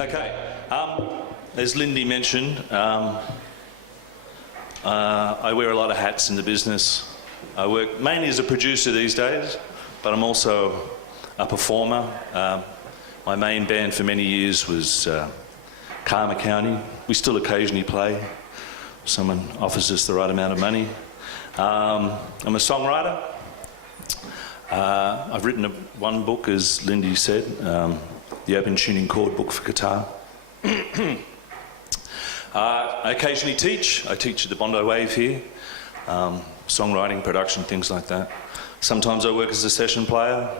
Okay, as Lindy mentioned, I wear a lot of hats in the business. I work mainly as a producer these days, but I'm also a performer. My main band for many years was Karma County. We still occasionally play. Someone offers us the right amount of money. I'm a songwriter. I've written one book, as Lindy said, the Open Tuning Chord Book for guitar. I occasionally teach. I teach at the Bondi Wave here, songwriting, production, things like that. Sometimes I work as a session player,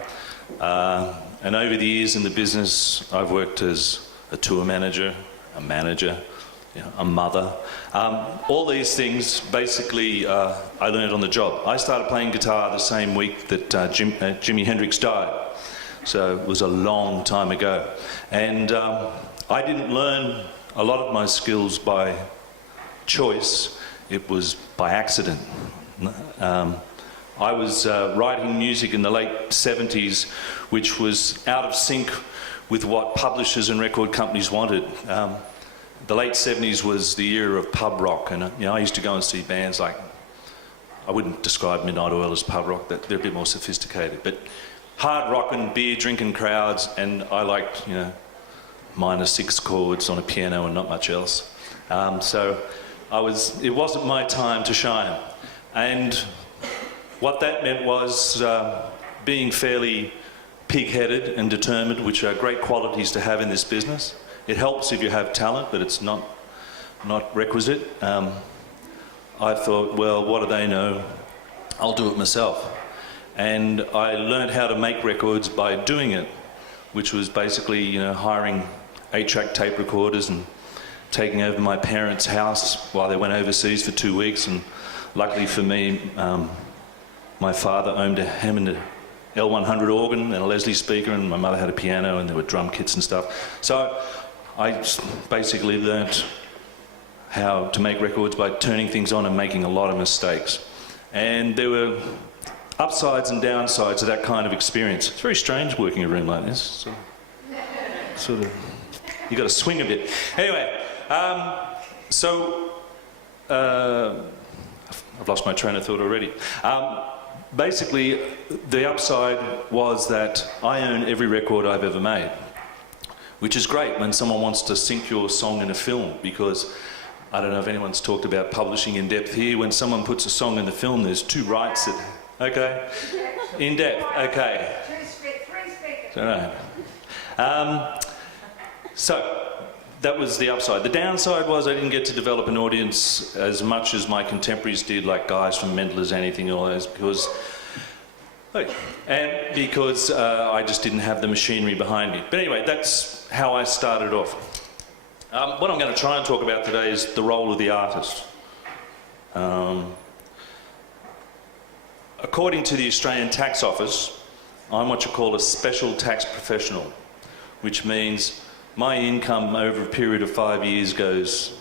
and over the years in the business, I've worked as a tour manager, a manager, a mother. All these things, basically, I learned on the job. I started playing guitar the same week that Jimi Hendrix died. So it was a long time ago. And I didn't learn a lot of my skills by choice. It was by accident. I was writing music in the late 70s, which was out of sync with what publishers and record companies wanted. The late 70s was the era of pub rock, and I used to go and see bands like, I wouldn't describe Midnight Oil as pub rock, they're a bit more sophisticated, but hard rockin', beer drinking crowds, and I liked, minor 6 chords on a piano and not much else. So it wasn't my time to shine. And what that meant was being fairly pig-headed and determined, which are great qualities to have in this business. It helps if you have talent, but it's not requisite. I thought, well, what do they know? I'll do it myself. And I learned how to make records by doing it, which was basically, hiring 8-track tape recorders and taking over my parents' house while they went overseas for 2 weeks. And luckily for me, my father owned a Hammond L100 organ and a Leslie speaker, and my mother had a piano, and there were drum kits and stuff. So I basically learnt how to make records by turning things on and making a lot of mistakes. And there were upsides and downsides to that kind of experience. It's very strange working in a room like this. So, sort of, you got to swing a bit. Anyway, I've lost my train of thought already. Basically, the upside was that I own every record I've ever made, which is great when someone wants to sync your song in a film, because I don't know if anyone's talked about publishing in depth here. When someone puts a song in the film, there's 2 rights that, okay? In depth, okay. 3 speakers. All right. So that was the upside. The downside was I didn't get to develop an audience as much as my contemporaries did, like guys from Mendel's Anything, all those, because I just didn't have the machinery behind me. But anyway, that's how I started off. What I'm going to try and talk about today is the role of the artist. According to the Australian Tax Office, I'm what you call a special tax professional, which means my income over a period of 5 years goes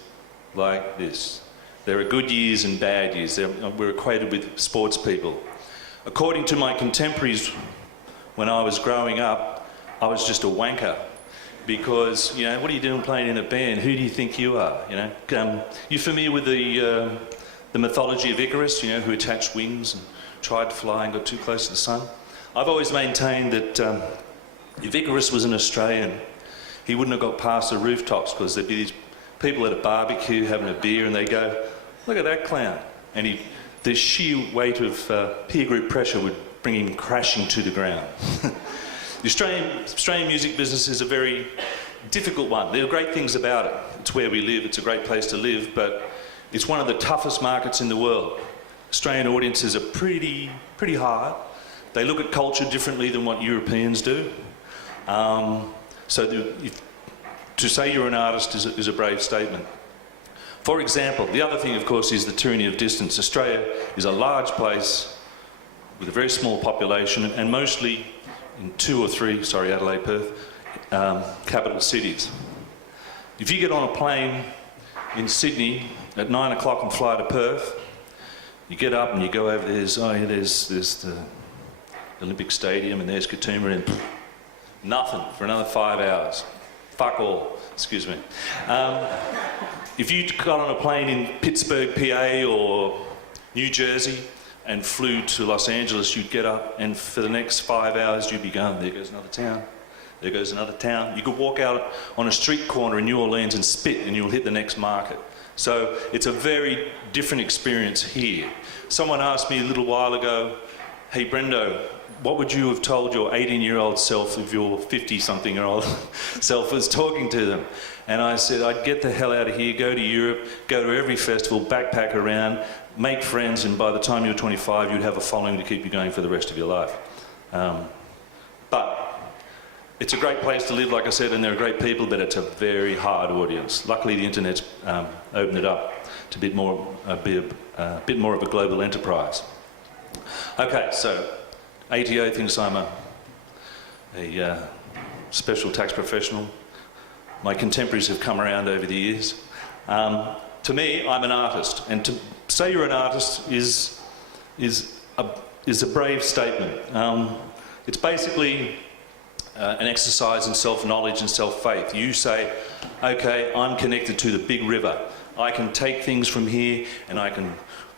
like this. There are good years and bad years. We're equated with sports people. According to my contemporaries, when I was growing up, I was just a wanker. Because, what are you doing playing in a band? Who do you think you are? You familiar with the mythology of Icarus, who attached wings and tried to fly and got too close to the sun? I've always maintained that if Icarus was an Australian, he wouldn't have got past the rooftops, because there'd be these people at a barbecue having a beer and they go, look at that clown. And the sheer weight of peer group pressure would bring him crashing to the ground. The Australian music business is a very difficult one. There are great things about it. It's where we live, it's a great place to live, but it's one of the toughest markets in the world. Australian audiences are pretty hard. They look at culture differently than what Europeans do. To say you're an artist is a brave statement. For example, the other thing, of course, is the tyranny of distance. Australia is a large place with a very small population, and mostly in 2 or 3, Adelaide, Perth, capital cities. If you get on a plane in Sydney at 9 o'clock and fly to Perth, you get up and you go over there's the Olympic Stadium, and there's Katoomba, and nothing for another 5 hours. fuck all, excuse me. If you got on a plane in Pittsburgh, PA or New Jersey and flew to Los Angeles, you'd get up and for the next 5 hours you'd be going, there goes another town, there goes another town. You could walk out on a street corner in New Orleans and spit and you'll hit the next market. So it's a very different experience here. Someone asked me a little while ago, hey Brendo, what would you have told your 18-year-old self if your 50-something-year-old self was talking to them? And I said, I'd get the hell out of here, go to Europe, go to every festival, backpack around, make friends, and by the time you're 25, you'd have a following to keep you going for the rest of your life. But it's a great place to live, like I said, and there are great people, but it's a very hard audience. Luckily, the internet's opened it up to be a bit more of a global enterprise. Okay, so ATO thinks I'm a special tax professional. My contemporaries have come around over the years. To me, I'm an artist, and to say you're an artist is a brave statement. It's basically an exercise in self-knowledge and self-faith. You say, okay, I'm connected to the big river. I can take things from here and I can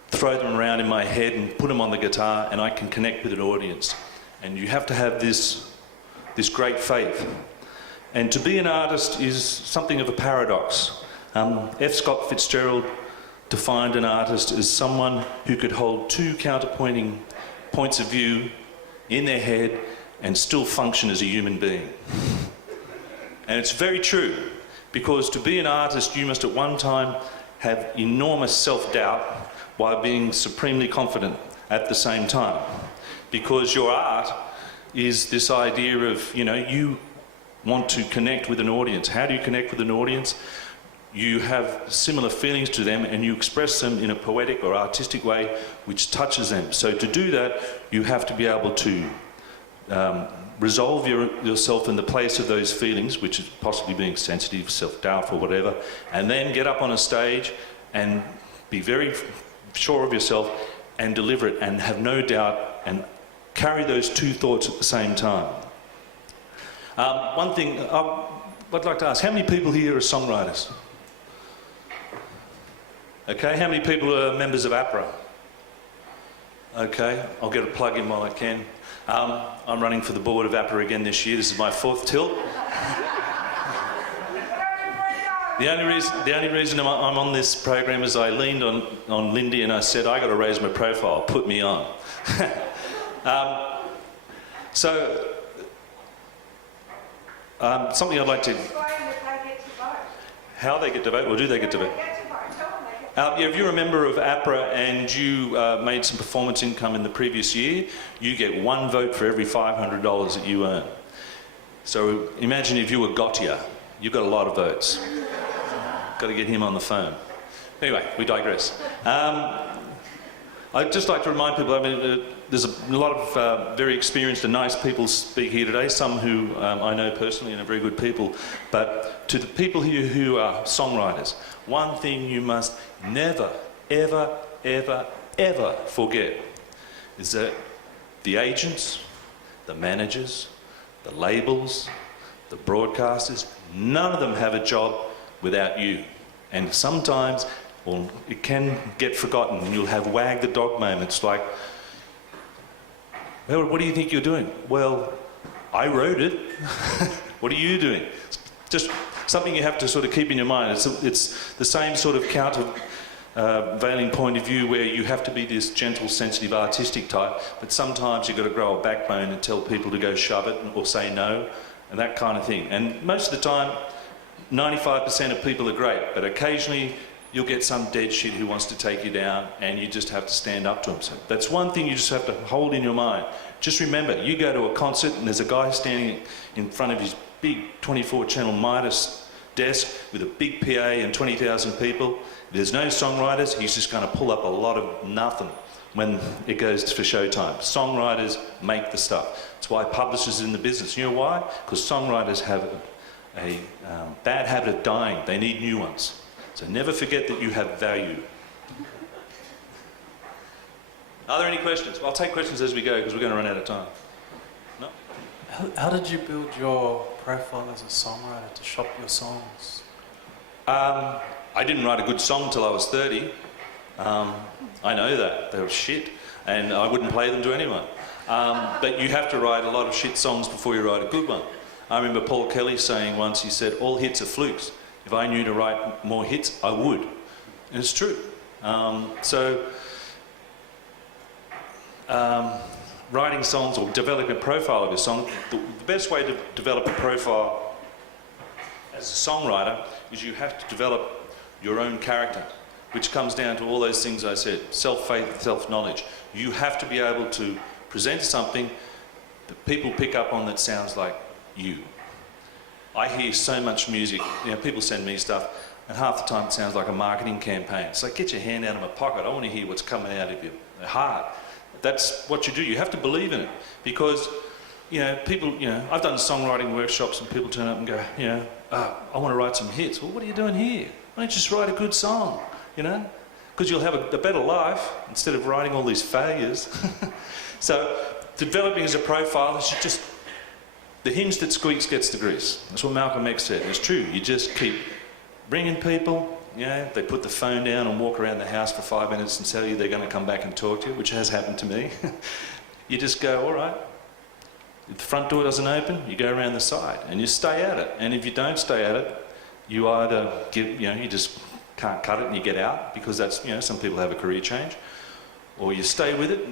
throw them around in my head and put them on the guitar and I can connect with an audience. And you have to have this great faith. And to be an artist is something of a paradox. F. Scott Fitzgerald defined an artist as someone who could hold two counterpointing points of view in their head and still function as a human being. And it's very true, because to be an artist you must at one time have enormous self-doubt while being supremely confident at the same time. Because your art is this idea of, you want to connect with an audience. How do you connect with an audience? You have similar feelings to them and you express them in a poetic or artistic way which touches them. So to do that, you have to be able to resolve yourself in the place of those feelings, which is possibly being sensitive, self-doubt or whatever, and then get up on a stage and be very sure of yourself and deliver it and have no doubt and carry those two thoughts at the same time. One thing I'd like to ask, how many people here are songwriters? Okay, how many people are members of APRA? Okay, I'll get a plug in while I can. I'm running for the board of APRA again this year. This is my 4th tilt. The only reason I'm on this program is I leaned on Lindy and I said, I got to raise my profile, put me on. Something I'd like to... How they get to vote, or do they get to vote? If you're a member of APRA and you made some performance income in the previous year, you get 1 vote for every $500 that you earn. So imagine if you were Gautier, you've got a lot of votes. Got to get him on the phone. Anyway, we digress. I'd just like to remind people, there's a lot of very experienced and nice people speak here today, some who I know personally and are very good people, but to the people here who are songwriters, one thing you must never, ever, ever, ever forget is that the agents, the managers, the labels, the broadcasters, none of them have a job without you. And sometimes, well, it can get forgotten and you'll have wag the dog moments like, well, what do you think you're doing? Well, I wrote it. What are you doing? Just something you have to sort of keep in your mind. It's the same sort of countervailing point of view where you have to be this gentle, sensitive, artistic type, but sometimes you've got to grow a backbone and tell people to go shove it or say no, and that kind of thing. And most of the time, 95% of people are great, but occasionally you'll get some dead shit who wants to take you down and you just have to stand up to them. So that's one thing you just have to hold in your mind. Just remember, you go to a concert and there's a guy standing in front of his big 24-channel Midas desk with a big PA and 20,000 people. If there's no songwriters, he's just going to pull up a lot of nothing when it goes for showtime. Songwriters make the stuff. That's why publishers are in the business. You know why? Because songwriters have a bad habit of dying. They need new ones. So never forget that you have value. Are there any questions? I'll take questions as we go because we're going to run out of time. No? How did you build your profile as a songwriter to shop your songs? I didn't write a good song till I was 30. I know that. They were shit. And I wouldn't play them to anyone. But you have to write a lot of shit songs before you write a good one. I remember Paul Kelly saying once, he said, all hits are flukes. If I knew to write more hits, I would. And it's true. Writing songs or developing a profile of your song, the best way to develop a profile as a songwriter is you have to develop your own character, which comes down to all those things I said, self-faith, self-knowledge. You have to be able to present something that people pick up on that sounds like you. I hear so much music, people send me stuff, and half the time it sounds like a marketing campaign. It's like, get your hand out of my pocket, I want to hear what's coming out of your heart. That's what you do, you have to believe in it. Because, people, I've done songwriting workshops and people turn up and go, I want to write some hits. Well, what are you doing here? Why don't you just write a good song, Because you'll have a better life instead of writing all these failures. So, developing as a profile is just the hinge that squeaks gets the grease. That's what Malcolm X said. It's true. You just keep bringing people. They put the phone down and walk around the house for 5 minutes and tell you they're going to come back and talk to you, which has happened to me. You just go, all right. If the front door doesn't open, you go around the side and you stay at it. And if you don't stay at it, you either you just can't cut it and you get out, because that's, some people have a career change, or you stay with it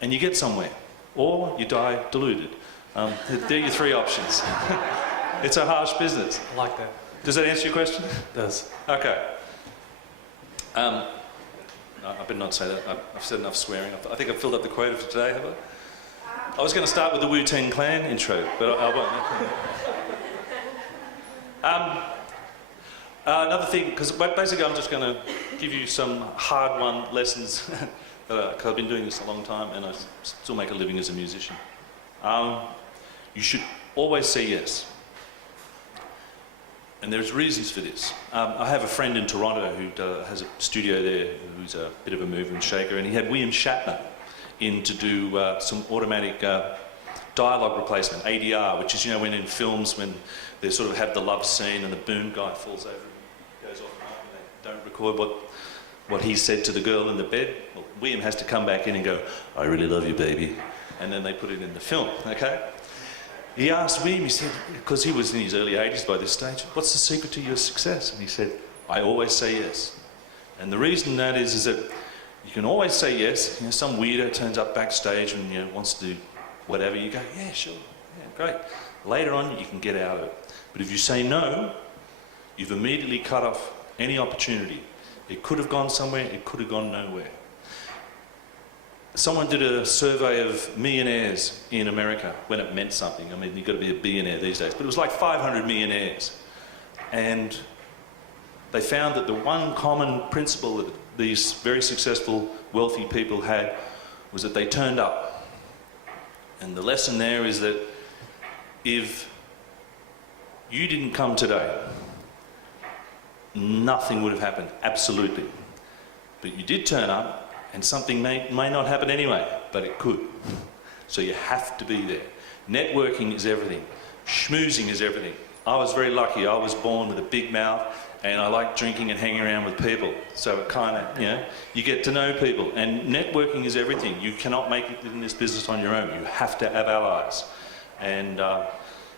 and you get somewhere, or you die deluded. They're your three options. It's a harsh business. I like that. Does that answer your question? It does. Okay. No, I better not say that. I've said enough swearing. I think I've filled up the quota for today, have I? I was going to start with the Wu-Tang Clan intro, but I won't. Another thing, because basically I'm just going to give you some hard-won lessons, because I've been doing this a long time and I still make a living as a musician. You should always say yes. And there's reasons for this. I have a friend in Toronto who has a studio there, who's a bit of a mover and shaker, and he had William Shatner in to do some automatic dialogue replacement, ADR, which is, when in films when they sort of have the love scene and the boom guy falls over and goes off and they don't record what he said to the girl in the bed. Well, William has to come back in and go, I really love you, baby. And then they put it in the film, okay? He asked William, he said, because he was in his early 80s by this stage, what's the secret to your success? And he said, I always say yes. And the reason that is that you can always say yes. Some weirdo turns up backstage and wants to do whatever. You go, yeah, sure, yeah, great. Later on, you can get out of it. But if you say no, you've immediately cut off any opportunity. It could have gone somewhere, it could have gone nowhere. Someone did a survey of millionaires in America when it meant something. I mean, you've got to be a billionaire these days, but it was like 500 millionaires. And they found that the one common principle that these very successful, wealthy people had was that they turned up. And the lesson there is that if you didn't come today, nothing would have happened, absolutely. But you did turn up, and something may not happen anyway, but it could. So you have to be there. Networking is everything. Schmoozing is everything. I was very lucky. I was born with a big mouth, and I like drinking and hanging around with people. So it kind of, you get to know people. And networking is everything. You cannot make it in this business on your own. You have to have allies. And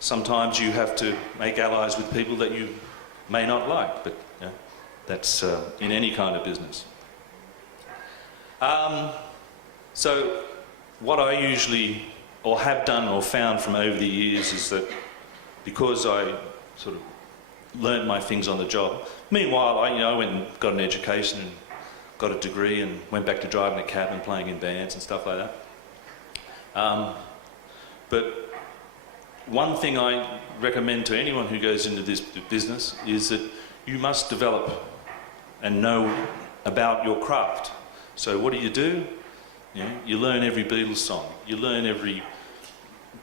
sometimes you have to make allies with people that you may not like, but that's in any kind of business. So what I usually, or have done or found from over the years, is that because I sort of learned my things on the job, meanwhile I went and got an education and got a degree and went back to driving a cab and playing in bands and stuff like that. But one thing I recommend to anyone who goes into this business is that you must develop and know about your craft. So what do? You learn every Beatles song, you learn every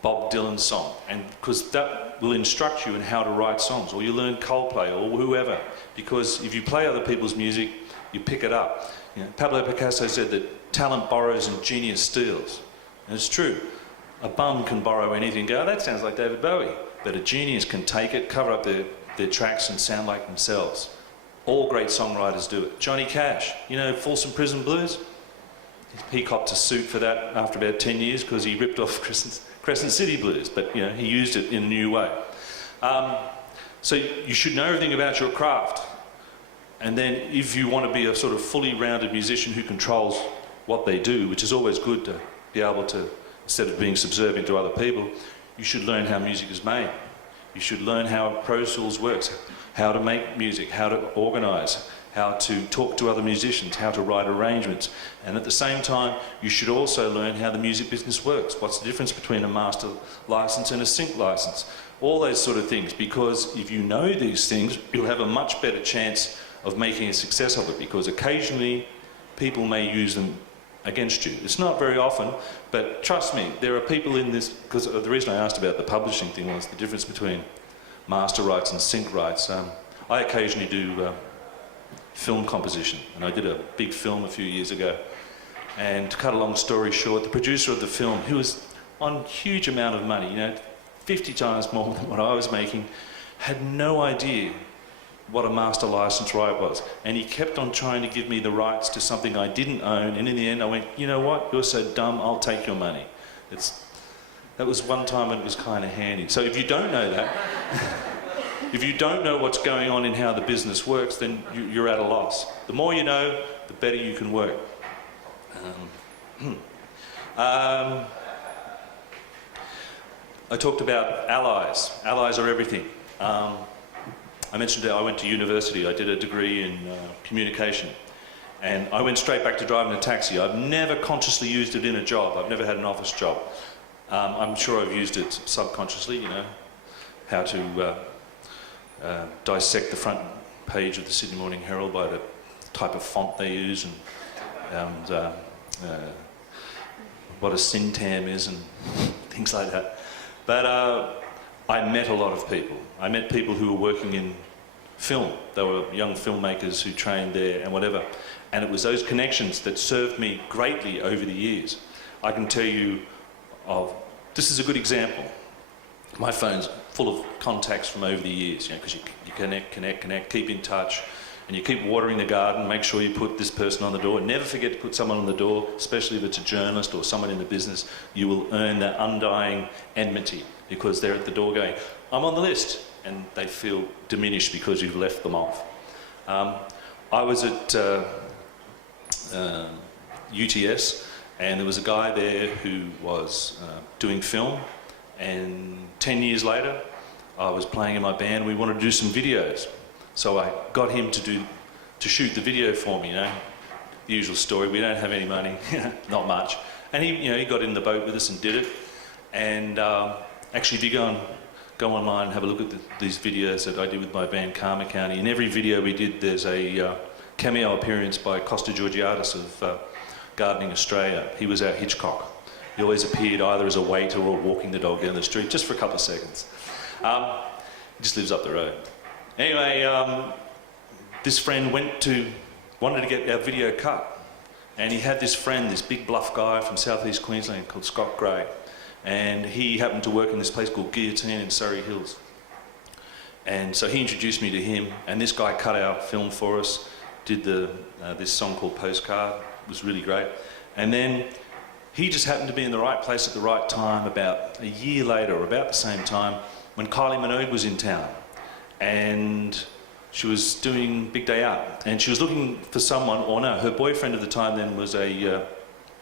Bob Dylan song, and because that will instruct you in how to write songs, or you learn Coldplay or whoever, because if you play other people's music, you pick it up. Pablo Picasso said that talent borrows and genius steals, and it's true. a bum can borrow anything and go, oh, that sounds like David Bowie. But a genius can take it, cover up their tracks and sound like themselves. All great songwriters do it. Johnny Cash, you know, Folsom Prison Blues? He copped a suit for that after about 10 years because he ripped off Crescent City Blues, but you know, he used it in a new way. So you should know everything about your craft. And then if you want to be a sort of fully rounded musician who controls what they do, which is always good to be able to, instead of being subservient to other people, you should learn how music is made. You should learn how Pro Tools works, how to make music, how to organise, how to talk to other musicians, how to write arrangements. And at the same time, you should also learn how the music business works. What's the difference between a master license and a sync license? All those sort of things, because if you know these things, you'll have a much better chance of making a success of it, because occasionally people may use them against you. It's not very often, but trust me, there are people in this, because the reason I asked about the publishing thing was the difference between master rights and sync rights. I occasionally do film composition, and I did a big film a few years ago, and to cut a long story short, the producer of the film, who was on a huge amount of money, you know, 50 times more than what I was making, had no idea what a master license right was, and he kept on trying to give me the rights to something I didn't own, and in the end I went, you know what, you're so dumb, I'll take your money. That was one time and it was kind of handy. So if you don't know that, if you don't know what's going on in how the business works, then you're at a loss. The more you know, the better you can work. I talked about allies. Allies are everything. I mentioned I went to university. I did a degree in communication. And I went straight back to driving a taxi. I've never consciously used it in a job. I've never had an office job. I'm sure I've used it subconsciously, you know, how to dissect the front page of the Sydney Morning Herald by the type of font they use and what a syntam is and things like that. But I met a lot of people. I met people who were working in film. They were young filmmakers who trained there and whatever. And it was those connections that served me greatly over the years. I can tell you of, this is a good example. My phone's full of contacts from over the years, you know, because you connect, keep in touch, and you keep watering the garden, make sure you put this person on the door. Never forget to put someone on the door, especially if it's a journalist or someone in the business. You will earn that undying enmity because they're at the door going, I'm on the list, and they feel diminished because you've left them off. I was at UTS, and there was a guy there who was doing film, and 10 years later I was playing in my band. We wanted to do some videos, so I got him to shoot the video for me. You know, the usual story, we don't have any money, not much, and he got in the boat with us and did it. And actually, if you go online and have a look at these videos that I did with my band Karma County, in every video we did there's a cameo appearance by Costa Georgiadis of Gardening Australia. He was our Hitchcock. He always appeared either as a waiter or walking the dog down the street, just for a couple of seconds. He just lives up the road. Anyway, this friend wanted to get our video cut, and he had this friend, this big bluff guy from southeast Queensland called Scott Gray, and he happened to work in this place called Guillotine in Surrey Hills. And so he introduced me to him, and this guy cut our film for us, did this song called Postcard. It was really great. And then he just happened to be in the right place at the right time about a year later, or about the same time, when Kylie Minogue was in town. And she was doing Big Day Out. And she was looking for someone, or no, her boyfriend at the time then was a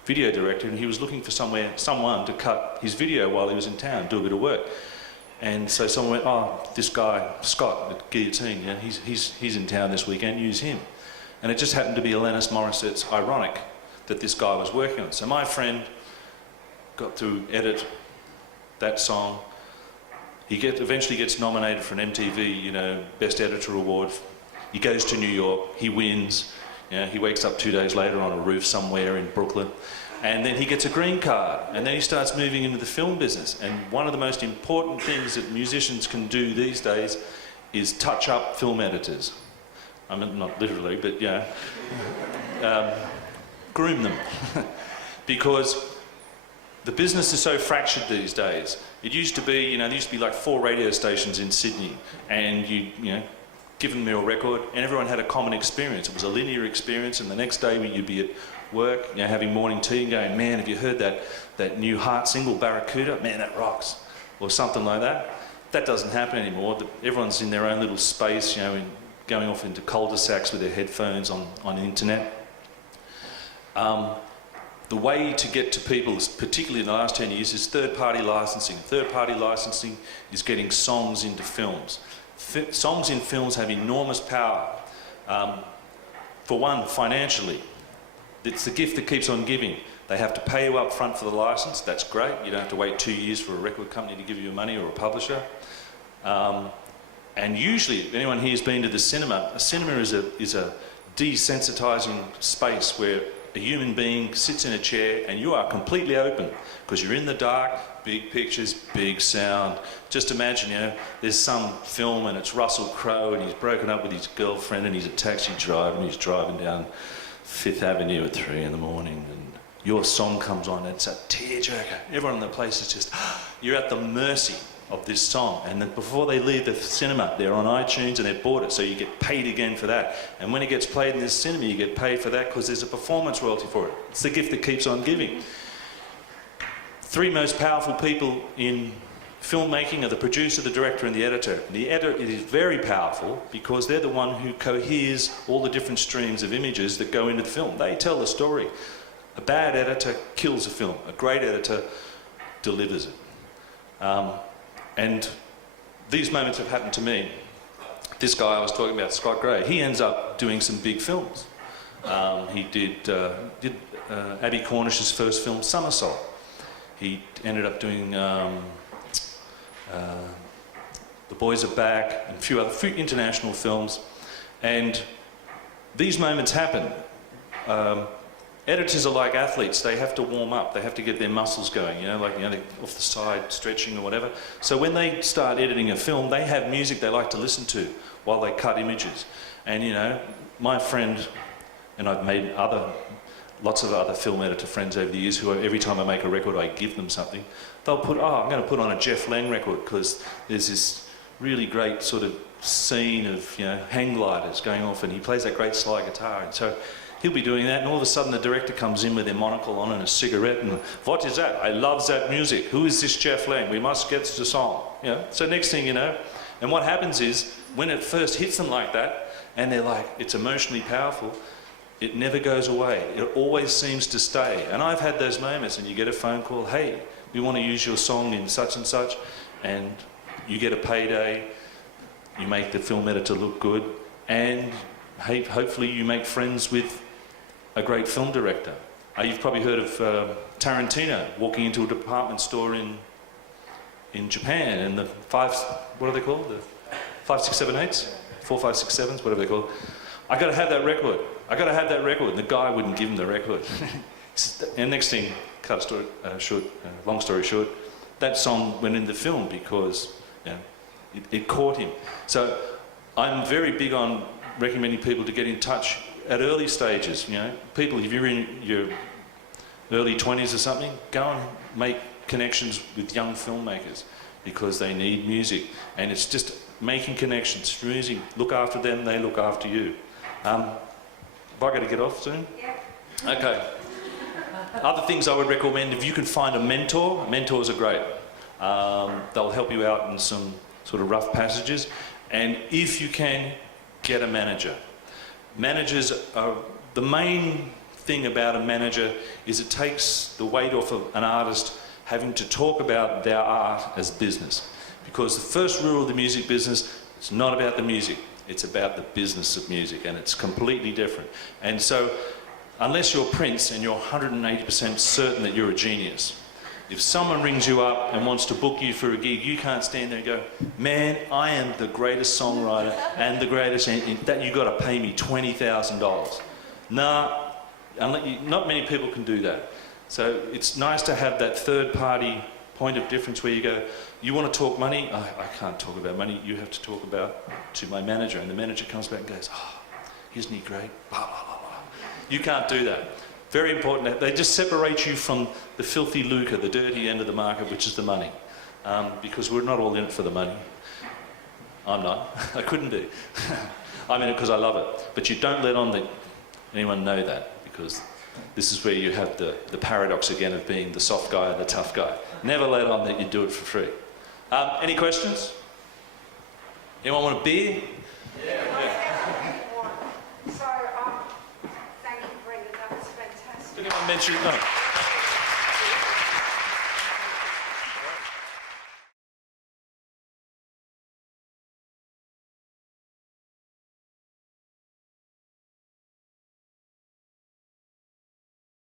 video director, and he was looking for someone to cut his video while he was in town, do a bit of work. And so someone went, oh, this guy, Scott at Guillotine, you know, he's in town this weekend, use him. And it just happened to be Alanis Morissette's Ironic that this guy was working on. So my friend got to edit that song. He eventually gets nominated for an MTV, you know, Best Editor Award. He goes to New York, he wins. You know, he wakes up 2 days later on a roof somewhere in Brooklyn. And then he gets a green card, and then he starts moving into the film business. And one of the most important things that musicians can do these days is touch up film editors. I mean, not literally, but yeah, groom them. Because The business is so fractured these days. It used to be, there used to be like 4 radio stations in Sydney, and you give them your record, and everyone had a common experience. It was a linear experience, and the next day you'd be at work, having morning tea and going, man, have you heard that new Heart single, Barracuda? Man, that rocks. Or something like that. That doesn't happen anymore. Everyone's in their own little space, going off into cul-de-sacs with their headphones on the internet. The way to get to people, particularly in the last 10 years, is third-party licensing. Third-party licensing is getting songs into films. Songs in films have enormous power. For one, financially. It's the gift that keeps on giving. They have to pay you up front for the license. That's great. You don't have to wait 2 years for a record company to give you money, or a publisher. And usually, if anyone here has been to the cinema, a cinema is a desensitising space where a human being sits in a chair and you are completely open because you're in the dark, big pictures, big sound. Just imagine, there's some film and it's Russell Crowe and he's broken up with his girlfriend and he's a taxi driver and he's driving down Fifth Avenue at 3 in the morning, and your song comes on and it's a tearjerker. Everyone in the place is just, you're at the mercy of this song, and then before they leave the cinema, they're on iTunes and they've bought it, so you get paid again for that. And when it gets played in this cinema, you get paid for that because there's a performance royalty for it. It's the gift that keeps on giving. 3 most powerful people in filmmaking are the producer, the director, and the editor. The editor is very powerful because they're the one who coheres all the different streams of images that go into the film. They tell the story. A bad editor kills a film. A great editor delivers it. And these moments have happened to me. This guy I was talking about, Scott Gray, he ends up doing some big films. He did Abbie Cornish's first film, Somersault. He ended up doing The Boys Are Back and a few international films. And these moments happen. Editors are like athletes. They have to warm up. They have to get their muscles going, they're off the side, stretching or whatever. So when they start editing a film, they have music they like to listen to while they cut images. And, my friend, and I've made lots of other film editor friends over the years who, every time I make a record, I give them something. They'll put, I'm going to put on a Jeff Lang record because there's this really great sort of scene of, hang gliders going off, and he plays that great slide guitar. And so he'll be doing that, and all of a sudden the director comes in with their monocle on and a cigarette, and what is that? I love that music. Who is this Jeff Lang? We must get the song. So next thing you know, and what happens is, when it first hits them like that, and they're like, it's emotionally powerful, it never goes away. It always seems to stay. And I've had those moments, and you get a phone call, hey, we want to use your song in such and such, and you get a payday, you make the film editor look good, and hey, hopefully you make friends with a great film director. You've probably heard of Tarantino walking into a department store in Japan, and the what are they called? The 5, 6, 7, 8s? 4, 5, 6, 7s, whatever they're called. I got to have that record. I got to have that record. And the guy wouldn't give him the record. And next thing, long story short, that song went in the film because it caught him. So I'm very big on recommending people to get in touch at early stages. People, if you're in your early 20s or something, go and make connections with young filmmakers because they need music, and it's just making connections, music. Look after them, they look after you. Have I got to get off soon? Yeah. Okay. Other things I would recommend, if you can find a mentor, mentors are great. They'll help you out in some sort of rough passages, and if you can, get a manager. Managers are, the main thing about a manager is it takes the weight off of an artist having to talk about their art as business. Because the first rule of the music business, it's not about the music, it's about the business of music, and it's completely different. And so, unless you're Prince and you're 180% certain that you're a genius, if someone rings you up and wants to book you for a gig, you can't stand there and go, man, I am the greatest songwriter and the greatest, and that you've got to pay me $20,000. Nah, not many people can do that. So it's nice to have that third party point of difference where you go, you want to talk money? I can't talk about money. You have to talk about to my manager. And the manager comes back and goes, isn't he great? Blah, blah, blah, blah. You can't do that. Very important. They just separate you from the filthy lucre, the dirty end of the market, which is the money. Because we're not all in it for the money. I'm not. I couldn't be. I'm in it because I love it. But you don't let on anyone know that, because this is where you have the paradox again of being the soft guy and the tough guy. Never let on that you do it for free. Any questions? Anyone want a beer? So, thank you, Brendan. That was fantastic. Did anyone mention it? No.